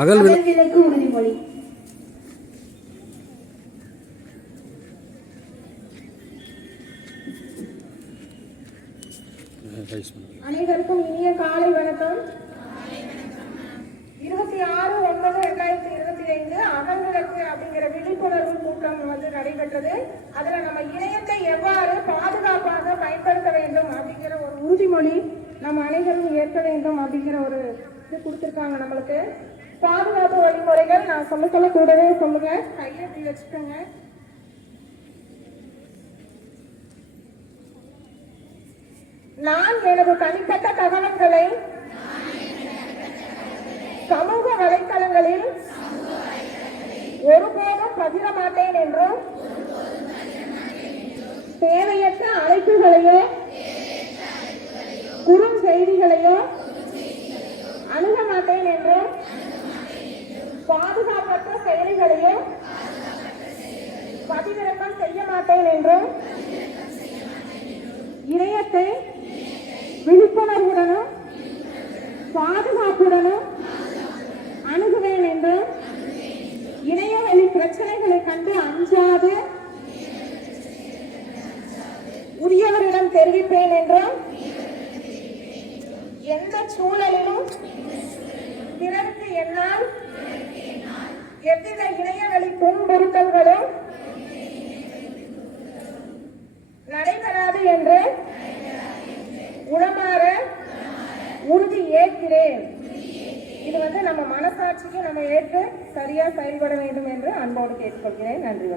அகல்விளக்கு உறுதிமொழி. அனைவருக்கும் இனிய காலை வணக்கம். 26/9/2025 அகல்விளக்கு அப்படிங்கிற விழிப்புணர்வு கூட்டம் நடைபெற்றது. அதுல நம்ம இணையத்தை எவ்வாறு பாதுகாப்பாக பயன்படுத்த வேண்டும் அப்படிங்கிற ஒரு உறுதிமொழி நம்ம அனைவரும் ஏற்க வேண்டும் அப்படிங்கிற ஒரு இது கொடுத்துருக்காங்க நம்மளுக்கு. பாதுகாப்பு வழிமுறைகள் நான் சொல்ல கூடவே சொல்லுங்க. கையை வச்சுக்கோங்க. நான் எனது தனிப்பட்ட தகவல்களை சமூக வலைத்தளங்களில் ஒருபோதும் பகிர மாட்டேன் என்றும், தேவையற்ற அழைப்புகளையோ குறுஞ்செய்திகளையோ அணுக மாட்டேன் என்றும், பாதுகாப்பற்ற செயலிகளையோ பதிவிறக்கம் செய்ய மாட்டேன் என்றும், இணையத்தை விழிப்புணர்வுடனும் பாதுகாப்புடனும் அணுகுவேன் என்றும், இணையவெளி பிரச்சனைகளை கண்டு அஞ்சாது உரியவரிடம் தெரிவிப்பேன் என்றும், எந்த சூழலிலும் பிறருக்கு என்னால் எவ்வித இணையவெளி துன்புறுத்தல்களும் நடைபெறாது என்று உளமாற உறுதி ஏற்கிறேன். இது நம்ம மனசாட்சிக்கு நம்ம ஏற்று சரியா செயல்பட வேண்டும் என்று அன்போடு கேட்டுக்கொள்கிறேன். நன்றி.